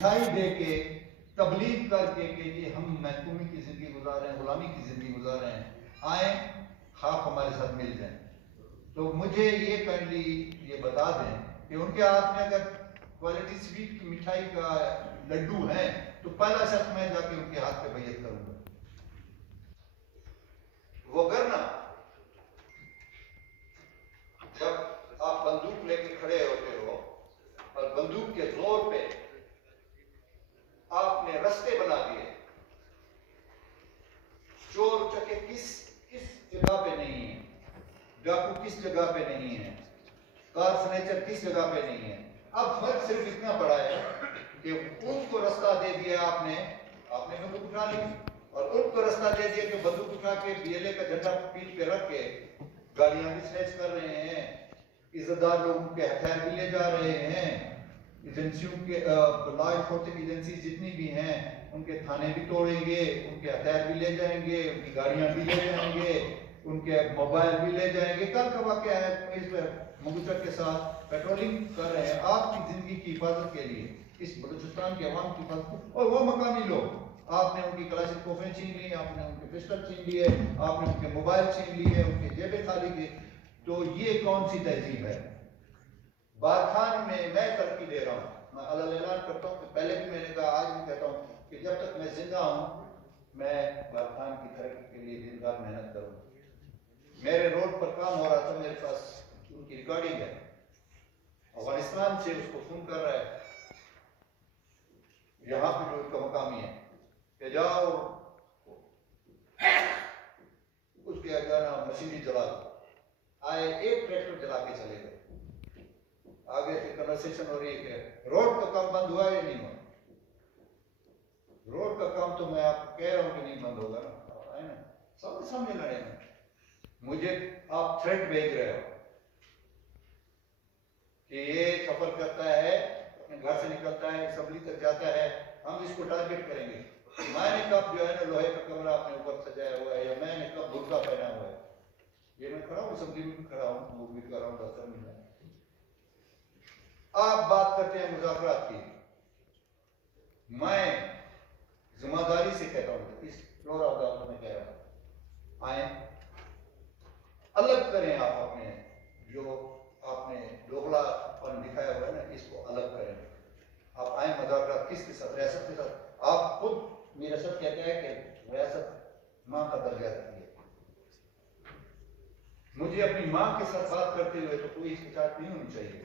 मिठाई दे के तबलीग करके कि ये हम महकूमी की जिंदगी गुजार रहे हैं, गुलामी की जिंदगी गुजार रहे हैं, आए खाक हमारे साथ मिल जाएं। तो मुझे ये काइंडली ये बता दें कि उनके हाथ में अगर क्वालिटी स्वीट की मिठाई का लड्डू है तो पहला शख्स मैं जाके उनके हाथ पे बैयत करूंगा। वगरना जब आप बंदूक लेके खड़े होते हो और बंदूक के जोर पे आपने रास्ते बना दिए, चोर चके किस किस जगह पे नहीं है, डाकू किस जगह पे नहीं है, कार स्नेचर किस जगह पे नहीं है। अब फर्क सिर्फ इतना पड़ा है कि उनको रास्ता दे दिया आपने बंदूक उठा ली, और उनको रास्ता दे दिया कि बंदूक उठा के बीएलए का झंडा पीठ पे रख के गाड़ियां भी स्नेच कर रहे हैं, इज्जतदार लोगों के हथियार भी ले जा रहे हैं, एजेंसियों के लॉ एनफोर्समेंट एजेंसी जितनी भी हैं उनके थाने भी तोड़ेंगे, उनके हथियार भी ले जाएंगे, उनकी गाड़ियां भी ले जाएंगे, उनके मोबाइल भी ले जाएंगे। कल का वाकया है, इस मुगुचर के साथ पेट्रोलिंग कर रहे हैं आपकी जिंदगी की हिफाजत के लिए, इस बलूचिस्तान के अवाम की हिफाजत, और वो मकामी लोग आपने उनकी क्लासिकोफें छीन ली, आपने उनके पिस्टल छीन लिए, आपने उनके मोबाइल छीन लिए, उनके जेबें खाली की। तो ये कौन सी तहजीब है? बारखान में मैं तरक्की दे रहा हूँ, मैं अल्लाह ऐलान करता हूँ कि पहले भी मैंने कहा, आज भी कहता हूँ कि जब तक मैं जिंदा हूँ मैं बारखान की तरक्की के लिए दिन रात मेहनत करूँगा। मेरे रोड पर काम हो रहा था, मेरे पास उनकी रिकॉर्डिंग है, अफगानिस्तान से उसको फोन कर रहा है यहाँ पे जो उसका मकामी है कि जाओ उसके अगर मशीनरी चला दो। आए, एक ट्रैक्टर चला के चले गए। आगे से कन्वर्सेशन हो रही है कि रोड का काम बंद हुआ या नहीं हुआ। रोड का काम तो मैं आपको कह रहा हूं कि नहीं बंद होगा ना, है ना, सब सामने लड़ेंगे। मुझे आप थ्रेट भेज रहे हो कि ये सफर करता है, अपने घर से निकलता है, असेंबली तक जाता है, हम इसको टारगेट करेंगे। मैंने कब जो है ना लोहे का कमरा अपने ऊपर सजाया हुआ है, या मैंने कब बुर्का पहना हुआ है, ये मैं खड़ा हूँ, असेंबली में खड़ा हूँ, वो भी कर रहा हूँ, दफ्तर में। आप बात करते हैं मुज़ाकरात की, मैं जिम्मेदारी से कहता हूँ, इस फ्लोर ऑफ द में कह रहा हूँ, आए अलग करें, आप अपने जो आपने दोगलापन दिखाया हुआ है ना, इसको अलग करें। आप आए मुज़ाकरात किसके साथ? रियासत के साथ। आप खुद विरासत कहते हैं कि रियासत माँ का दर्जा रखती है। मुझे अपनी माँ के साथ बात करते हुए तो कोई हिचकिचाहट नहीं होनी चाहिए।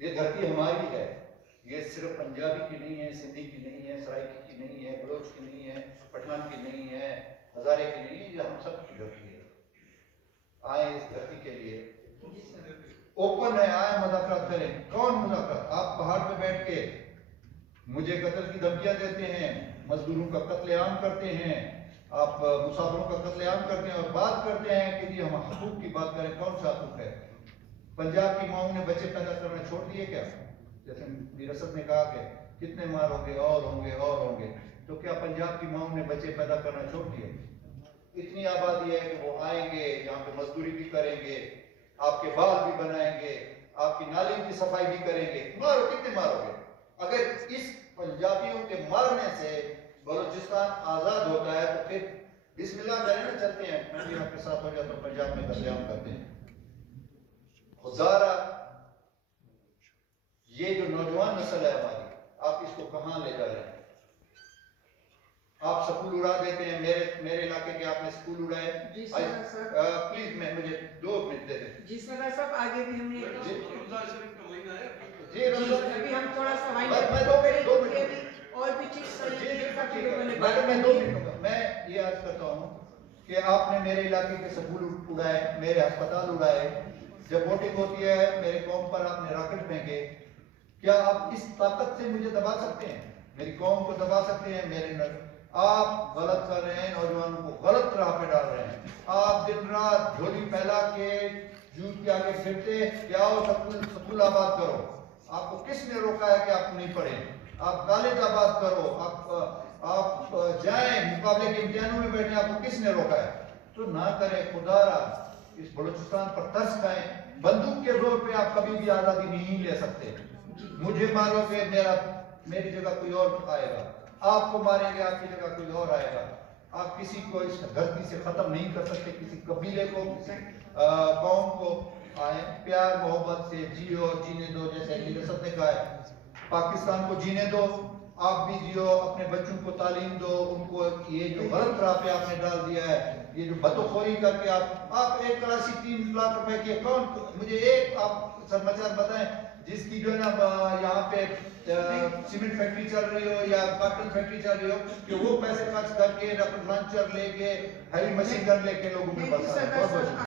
ये धरती हमारी है, ये सिर्फ पंजाबी की नहीं है, सिंधी की नहीं है, सराइकी की नहीं है, बलोच की नहीं है, पठान की नहीं है, हजारे की नहीं है, ये हम सब की धरती है। आए इस धरती के लिए ओपन है, आए मुज़ाकरात करें। कौन मुज़ाकरात? आप पहाड़ पे बैठ के मुझे कत्ल की धमकियां देते हैं, मजदूरों का कत्लेआम करते हैं, आप मुसाफिरों का कत्लेआम करते हैं और बात करते हैं कि जी हम हकूक की बात करें। कौन सा हकूक है? पंजाब की माओं ने बच्चे पैदा करना छोड़ दिए क्या? जैसे विरासत ने कहा कि कितने मारोगे, और होंगे और होंगे, तो क्या पंजाब की माओं ने बच्चे पैदा करना छोड़ दिए? इतनी आबादी है कि वो आएंगे, यहाँ पे मजदूरी भी करेंगे, आपके बाल भी बनाएंगे, आपकी नाली की सफाई भी करेंगे। मारो, कितने मारोगे? अगर इस पंजाबियों के मारने से बलूचिस्तान आजाद होता है तो फिर बिस्मिल्लाह करें ना, चलते हैं, मैं भी आपके साथ हो जाता हूँ, पंजाब में कत्लेआम करते हैं। खुदारा ये जो नौजवान नस्ल है हमारी, आप इसको कहां ले जा रहे हैं? आप स्कूल उड़ा देते हैं, मेरे इलाके के आपने स्कूल उड़ाए। प्लीज मैं मुझे 2 मिनट दे दें। जी सर, सब आगे भी हमने रमजान शरीफ का महीना है जी, अभी हम थोड़ा सा मैं 2 मिनट और भी चीज मैं ये अर्ज करता हूँ कि आपने मेरे इलाके के स्कूल उड़ाए, मेरे अस्पताल उड़ाए, जब वोटिंग होती है मेरे कौम पर आपने रॉकेट फेंके। क्या आप इस ताकत से मुझे दबा सकते हैं? मेरी कौम को दबा सकते हैं? मेरे आप गलत कर रहे हैं, नौजवानों को गलत राह पे डाल रहे हैं। आप दिन रात झोली फैला के जूत के आगे फिरते, क्या हो स्कूल आबाद करो। आपको किसने रोका है कि आप नहीं पढ़े? आप कॉलेज आबाद करो, आप जाएं मुकाबले के इम्तिहानों में बैठे, आपको किसने रोका है? तो ना करें खुदारा, इस बलूचिस्तान पर तरस खाएं। बंदूक के जोर पे आप कभी भी आजादी नहीं ले सकते। मुझे मारोगे, मेरी जगह कोई और आएगा, आपको मारेंगे, आपकी जगह कोई और आएगा। आप किसी को इस धरती से खत्म नहीं कर सकते, किसी कबीले को, किसी कौम को। आए प्यार मोहब्बत से जियो, जीने दो, जैसे लीडरशिप ने कहा है, पाकिस्तान को जीने दो, आप भी जियो, अपने बच्चों को तालीम दो, उनको ये जो गलत राह पे आपने डाल दिया है, ये जो बदखोरी करके आप एक तरह से 3 लाख रुपए की अकाउंट, मुझे एक आप समाचार बताएं जिसकी जो है ना यहाँ पे सीमेंट फैक्ट्री चल रही हो या कॉटन फैक्ट्री चल रही हो, कि वो पैसे खर्च करके लंचर लेके हैवी मशीन गन लेके लोगों में Thank you, बसा sir. है। बहुत बहुत